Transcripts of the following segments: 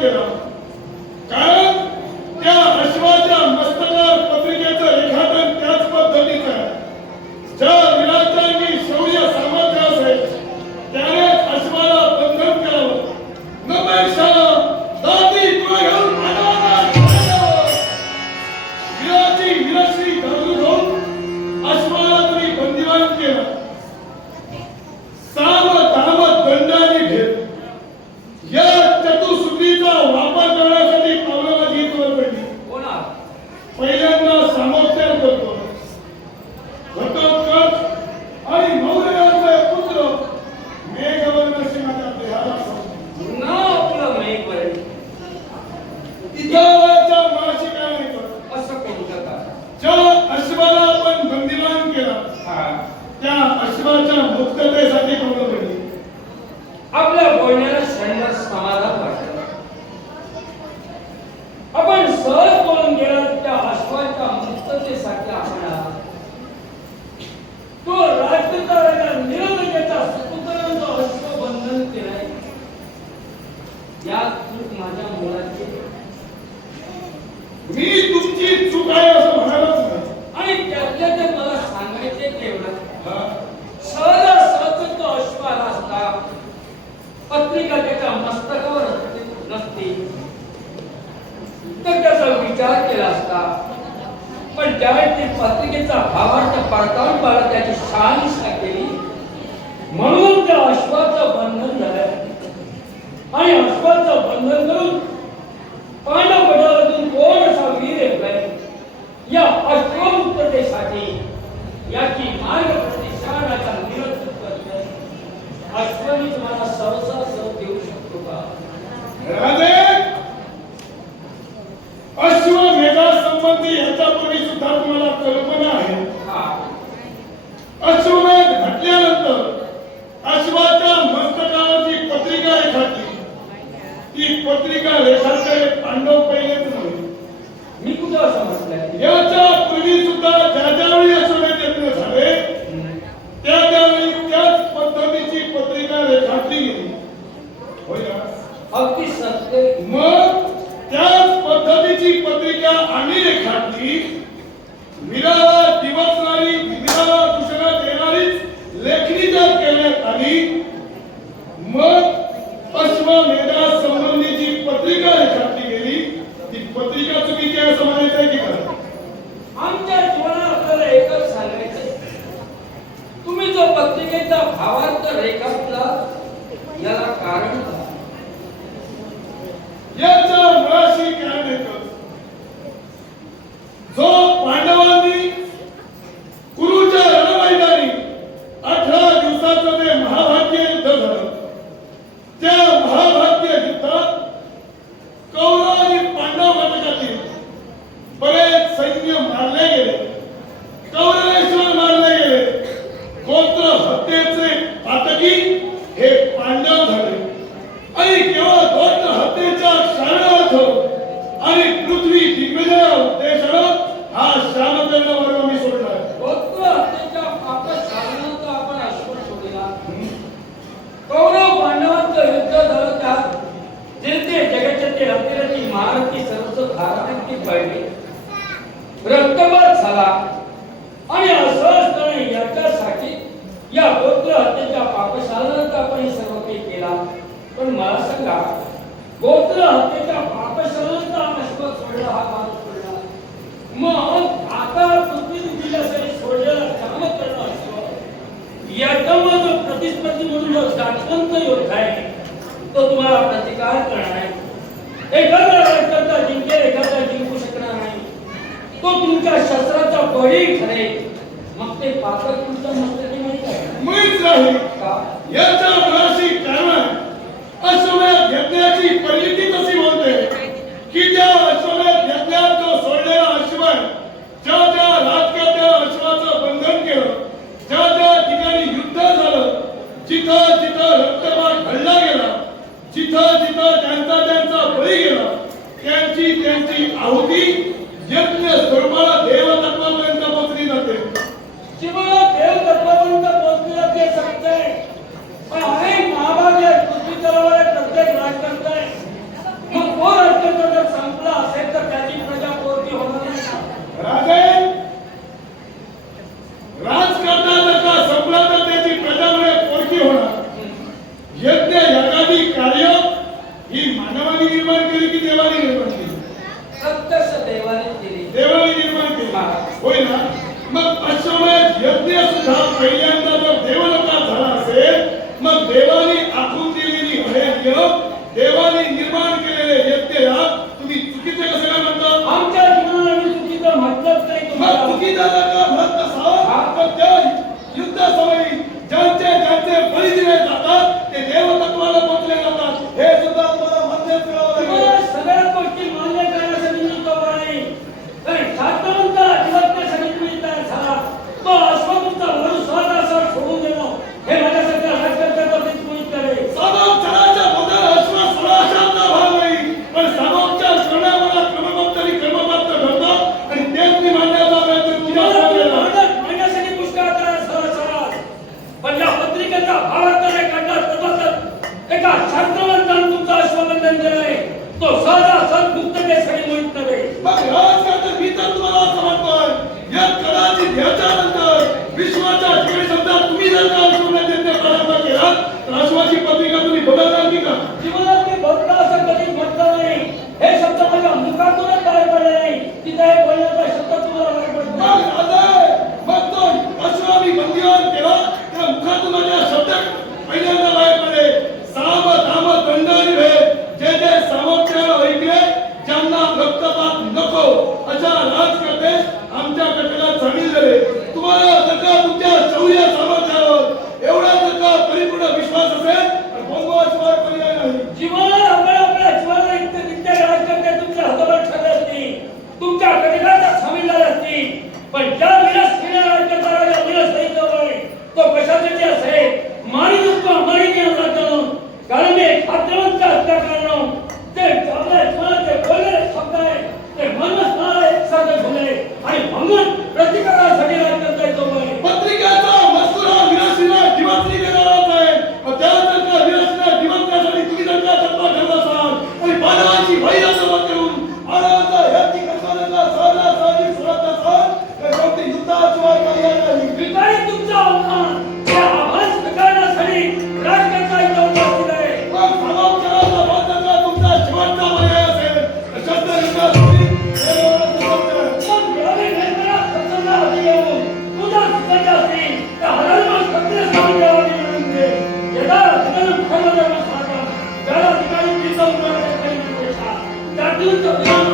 केला. कारण त्या अश्वाच्या मस्तकावर पत्रिकेचं रेखाटन त्याच पद्धतीचं आहे. ज्या विराजांनी शौर्य सामर्थ्य असेल त्याने अश्वाला बंधन करावं. नपेक्षाला दाती तुला घेऊन विराची विरश्री धरून घेऊन अश्वाला तुम्ही बंदिवान केला. साम दाम दंडाने घेत या चतुसुत्रीचा वापर करण्यासाठी पावलं माझी इथवर पडली. पहिल्यांदा सामर्थ्य करतो घटोत्कच आणि मौर्याचे पुत्र मेघवर्ण सिंहाच्या देहाला ना आपलं मेघवर्ण इतिहासाच्या मासिकाने असं करू शकता. ज्या अश्वाला आपण बंदिवान केला त्या अश्वाच्या मुक्ततेसाठी पावलं पडली. आपल्या बोलण्याला क्षणभर समाधान वाटलं. आपण सहज बोलून गेला त्या अश्वाच्या मुक्ततेसाठी आपण तो राज्यकारणाच्या निरवधेचा सुपुत्रांचा अश्व बंधन केलाय. या चूक माझ्या मुलाची. मी तुमची चूक आहे असं म्हणालच नाही. आणि त्यातल्या ते मला सांगायचे केवढं सहज तो अश्व आला असता पत्रिका त्याच्या मस्तकावर नसते तर त्याचा विचार केला असता. पण त्यावेळी ते पत्रिकेचा भावार्थ पडताळून मला त्याची शहानिशा केली म्हणून त्या अश्वाचं बंधन झालं. आणि अश्वाचं बंधन करून पांडव गटातून कोण असा वीर येतोय या अश्वमुक्ततेसाठी याची मार्ग प्रतिष्ठानाचा निरंतर करतोय. अश्वनी तुम्हाला सहसा सह देऊ शकतो का? राजे अश्वमेधा संबंधी याच्यापूर्वी सुद्धा तुम्हाला कल्पना आहे. अश्वमेध घडल्यानंतर अश्वाच्या मस्तकावरची पत्रिका रेखाटली. ती पत्रिका रेखाटले पांडव पहिलेच नव्हे. मी कुठं असं म्हटलंय? याच्या पूर्वी सुद्धा ज्या ज्यावेळी अश्वमेध यज्ञ झाले त्या त्यावेळी त्याच पद्धतीची पत्रिका रेखाटली गेली. होय ना? अगदी सत्य. मग त्याच पद्धतीची पत्रिका आम्ही रेखाटली. वीराला दिवसणारी वीराला दूषणा देणारीच लेखणी जर करण्यात आली. मग अश्वमेधा संबंधीची पत्रिका रेखाटली गेली. ती पत्रिका चुकीची आहे असं म्हणायचं आहे की काय? आमच्या जीवनात आपल्याला एकच सांगायचं तुम्ही जो पत्रिकेचा भावार्थ रेखाटला याला कारण याच्या मुळाशी काय येतं? जो पांडवांनी कुरुच्या रणमैदानी 18 दिवसाचं ते महाभाग्य युद्ध झालं. त्या महाभाग्य युद्धात कौरव आणि पांडव घटकातील बरेच सैन्य मारले गेले. कौरवेश्वर मारले गेले. गोत्र हत्येचे पातकी हे पांडव झाले. आणि केवळ गोत्र हत्येच्या शरणार्थ आणि पृथ्वी दिग्विजय उद्देशानं हा श्यामकर्ण वर्ग मी सोडला. गोत्र हत्येच्या पापशालनात आपण अश्व सोडला. कौरव पांडवांचं युद्ध झालं त्यात जे जगाच्या ते हत्तीची महारथी सर्वच धाराटकी पडली. रक्तपात झाला. आणि असं असताना याच्यासाठी या गोत्र हत्येच्या पापशालनात आपण हे सर्व काही केला. पण मला सांगा गोत्र हत्येच्या पापशालनात अश्व सोडला हा माणूस सोडला. मग आता पृथ्वी दिल्यासाठी सोडलेला काम करणं अश्व याच्यामुळे जो प्रतिस्पर्धी म्हणून जो जातवंत योद्धा आहे तो तुम्हाला प्रतिकार करणार आहे. एखादा राष्ट्राचा जिंकेल एखादा जिंकू शकणार नाही. तो तुमच्या शस्त्राचा बळी ठरेल. मग ते पात्र तुमच्या मस्तकी माहित आहे मीच नाही का? याच्या मुळाशी कारण अश्वमेध यज्ञाची परिणती कशी बोलते की त्या अश्वमेध यज्ञात जो सोडलेला अश्व ज्या ज्या राजकात त्या अश्वाचं बंधन केलं. ज्या ज्या ठिकाणी युद्ध झालं. जिथं जिथं रक्तपात घडला गेला. जिथं जिथं त्यांचा बळी गेला. त्यांची आहुती यज्ञ स्वरूपाला देवतत्वापर्यंत पोहोचली जाते. जीवाला देवतत्वापर्यंत पोहोचली जाते सांगताय. पण अनेक महाभाग आहेत पृथ्वी तलावर प्रत्येक राजकर्ता आहे. मग सत्ता असेल तर त्याची प्रजा पोरकी होणार नाही का? राजे, राजकारणात जर का संपला तर त्याची प्रजामुळे पोरकी होणार. यज्ञ यागादी कार्य ही मानवाने निर्माण केली की देवाने निर्माण केली? प्रत्यक्ष देवाने केली. देवाने निर्माण केली, होय ना? मग अश्वमेध यज्ञ सुद्धा पहिल्यांदा जर देवलोकात झाला असेल, मग देवाने आखून दिलेली हरेक देवाने निर्माण केलेले यज्ञ तुम्ही चुकीचे कसं काय म्हणता? आमच्या जीवनाला मी चुकीचं म्हटलंच नाही मग तुम्हाला. चुकीचा जर का म्हणत नसाल तर त्या युद्धासमयी ज्यांचे बळी दिले जातात ते देवतत्वाला पोचले जातात, हे सुद्धा तुम्हाला मान्यच करावं लागेल. तुम्हाला सगळ्या गोष्टी मान्य करण्यासाठी मी तो नाही. कारण शास्त्रवंत जीवनासाठी तुम्ही तयार झाला. तो अश्वमुक्त म्हणून स्वतःचा सोडून देणं हे माझ्यासाठी राजकारणाचा विपरीत आहे. सामोपचाराच्या बोधाला अश्व स्वराशांचा भाग नाही, पण सामोपचार करण्यावाला क्रमबद्ध आणि कर्मबद्ध ठरतो आणि तेच मी मांडण्याचा प्रयत्न तुझ्या मांडण्यासाठी पुष्कळ तयार झाला. पण या पत्रिकेचा भावार्थ नाही काढला तर एका शास्त्रवंताने तुमचं अश्वबंधन केलंय. तो सहजासहज मुक्ततेसाठी मोहित नव्हे. मग राजकारणात मी तर तुम्हाला असं म्हणतोय, या कदाचित ह्याच्यानंतर विश्वाच्या ठिकाणी समजा तुम्ही जर का अश्वमेध प्रारंभ केला तर अश्वाची पत्रिका तुम्ही बदलणार की का? जीवनात मी बदला असं कधीच म्हटलं नाही. हे शब्द माझ्या मुखातूनच बाहेर पडले नाही. तिथे हे बोलण्याचा शब्द तुम्हाला बाहेर पडला. मग राजा, मग तो अश्व मी बंदिवान केला, त्या मुखातून माझ्या शब्द पहिल्यांदा बाहेर पडले. साम धाम दंड आणि भेद, जे जे सामोपचार ऐकले, ज्यांना रक्तपात नको अशा राजकर्ते आमच्या कटकात सामील झाले. तुम्हाला जर का तुमच्या शौर्य सामर्थ्यावर एवढा जर का परिपूर्ण विश्वास असेल तर भोंगवाशिवाय पर्याय नाही. जीवनात आपण आपल्या जीवनाला इतके राजकारणी तुमच्या हातावर ठरले असतील, तुमच्या कटकात सामील झाले असतील. पण ज्या विलास केल्या राजकारणाला विलास नाही जवळ तो कशासाठी असेल? मारी दुःख मारी करणं. कारण मी एक छात्रवंत हत्या करणं ते आपल्या जीवनाचे बोललेले शब्द आहे ते म्हणूनच मला एकसारखे झाले आणि म्हणून प्रतिकारासाठी राजकारता येतो. पत्रिकेचा मजकूर हा विलासीला दिवसनी देणाराच आहे. मग त्या जर का विलासीला दिवसण्यासाठी तुम्ही जर का तत्व ठरत असाल आणि मानवाची वैराग्य करून मानवाचा ह्याची कल्पनेला सहजासहजी सोडत असाल तर शेवटी युद्धाशिवाय पर्याय नाही. विकारी तुमचा आव्हान या आव्हान स्वीकारण्यासाठी राजकारता येतो आहे. मग सामोपचाराचा भाग जर का तुमचा शेवटचा पर्याय असेल तर शस्त्रयुद्धात तुम्ही देवाला समजता. मग मिळाली वेदना सत्संगा हाती घेऊन तुझा सुखाचा असतील तर हजारो सत्य सांगून द्यावी म्हणते. यदा जगन खरं धर्म साधा ज्याला ठिकाणी प्रीतम मिळाले तरी पेशा त्यातून तो ज्ञान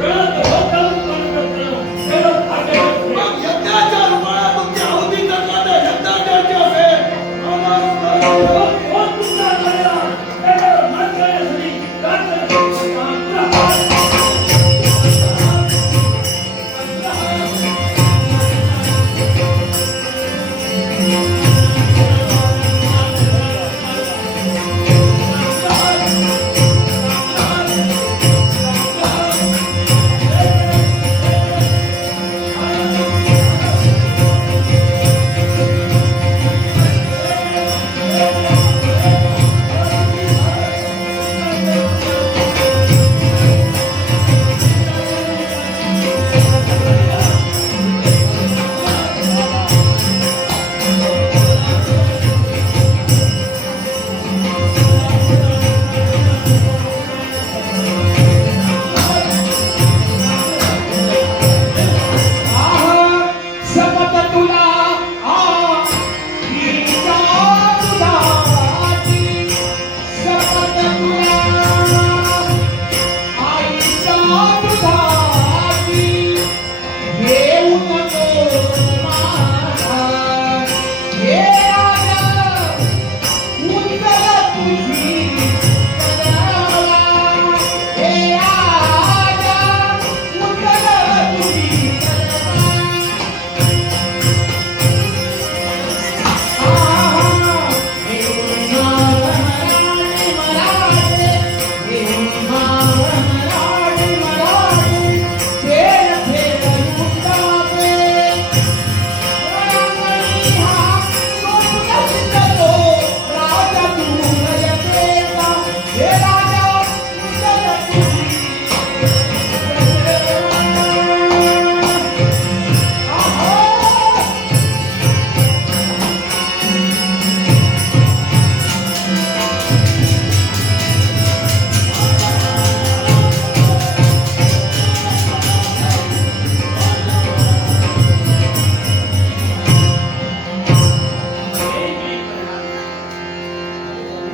रणात भोगताना करतो त्याला फाटे असते. मग यज्ञाच्या रूपाला तुमची आहुती जर का त्या यज्ञात द्यायची असेल मग तुमचा झालेला त्याच्यावर मात करण्यासाठी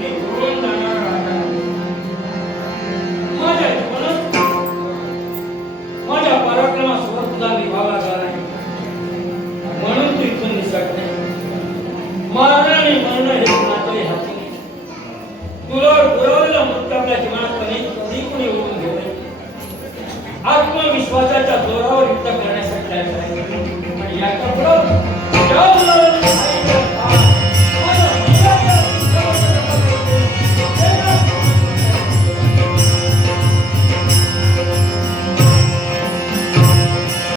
मी उडून जाणार राजा नाही. माझ्या जीवनात माझ्या पराक्रमासोबत तुझा निभाव लागला नाही म्हणून तू इथून निसटणे. मारण आणि मरण हे कुणाच्याही हाती नाही. तुला दुरावलेला मृत्यू आपल्या जीवनात कधी कोणी ओढून घेऊ नये. आत्मविश्वासाच्या जोरावर युद्ध करण्यासाठी तयार आहे. आणि याच्या पुढं